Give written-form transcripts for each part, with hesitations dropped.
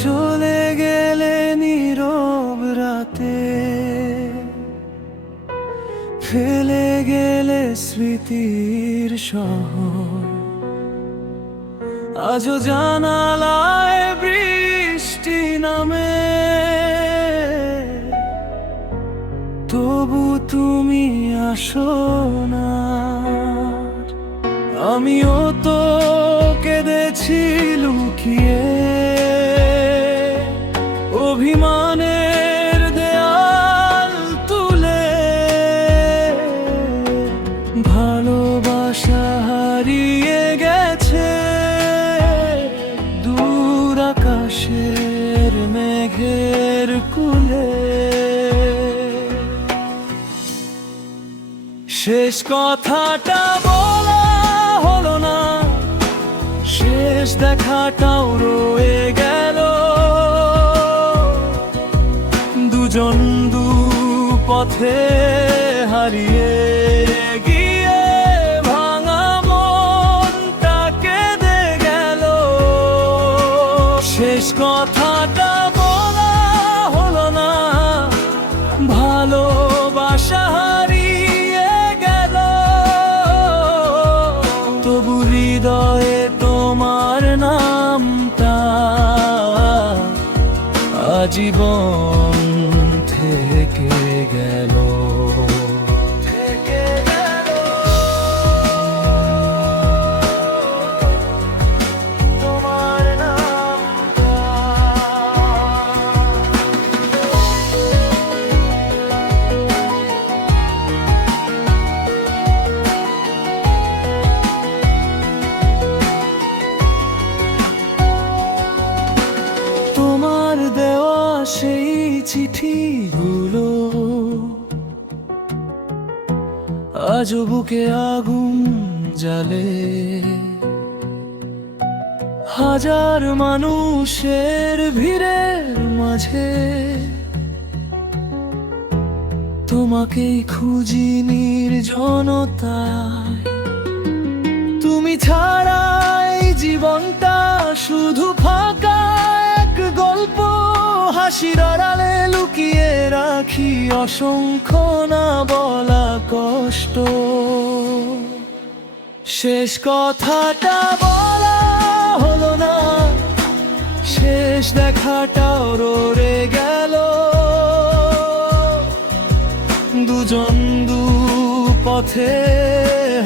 চলে গেলে নীরব রাতে, ফেলে গেলে স্মৃতির শহর। আজও জানালায় বৃষ্টি নামে, তবু তুমি আসো না। আমিও তো কেঁদেছি লুকিয়ে, অভিমানের দেয়াল তুলে। ভালোবাসা হারিয়ে গেছে দূর আকাশের মেঘের কুলে। শেষ কথাটা বলা হলো না, শেষ দেখাটাও রয়ে গেল। দুজন দু পথে হারিয়ে গিয়ে ভাঙা মনটা কেঁদে গেল। শেষ কথাটা বলা হলো না, ভালোবাসা হারিয়ে গেল। তবু হৃদয়ে তোমার নামটা আজীবন থেকে গেল। তোমার নামটা তোমার দেওয়া সেই চিঠিগুলো আজও বুকে আগুন জ্বালে। হাজার মানুষের ভিড়ের মাঝে তোমাকেই খুঁজি নির্জনতায়। তুমি ছাড়াই জীবনটা শুধু ফাঁকা এক গল্প। হাসির আড়ালে লুকিয়ে রাখি অসংখ্য না বলা কষ্ট। শেষ কথাটা বলা হলো না, শেষ দেখাটাও রয়ে গেল। দুজন দু পথে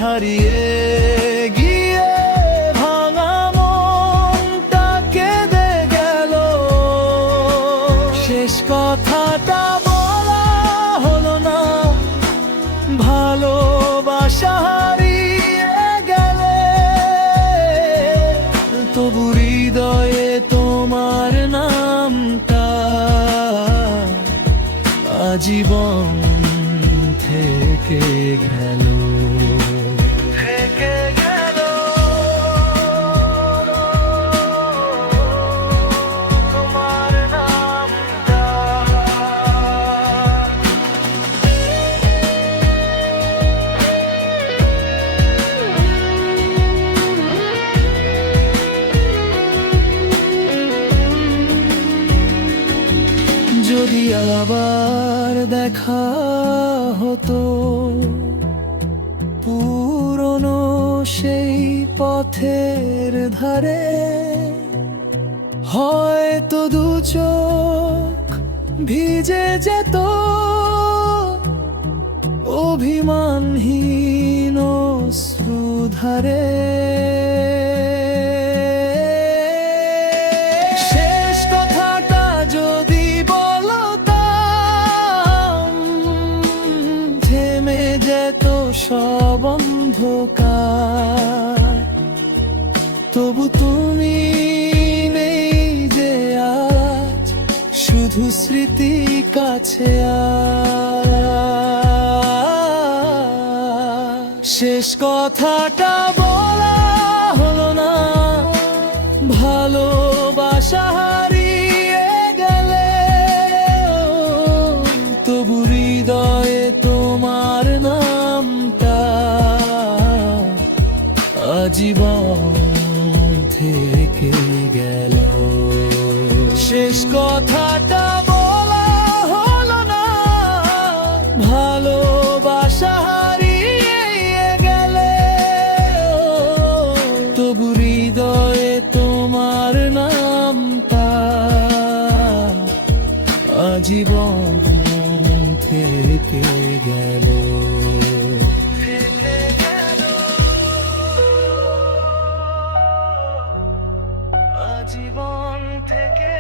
হারিয়ে গিয়ে ভাঙা মনটা কেঁদে গেল। শেষ কথাটা বলা হলো না, ভালোবাসা হারিয়ে গেলে। তবু হৃদয়ে তোমার নামটা আজীবন থেকে গেল। থেকে গেল তোমার নামটা। যদি আবার দেখা হতো পুরনো সেই পথের ধারে, হয়তো দু চোখ ভিজে যেত অভিমানহীন অশ্রুধারে। শেষ কথাটা যদি বলতাম, থেমে যেত সব অন্ধকার। তবু তুমি নেই যে আজ, শুধু স্মৃতি কাছে শেষ কথাটা বলা হলো না, ভালোবাসা হারিয়ে গেলে তবু হৃদয়ে তোমার নামটা আজীবন থেকে গেল। শেষ কথাটা বলা হলো না, ভালোবাসা হারিয়ে গেলে তবু হৃদয়ে তোমার নামটা আজীবন থেকে গেল। জীবন থেকে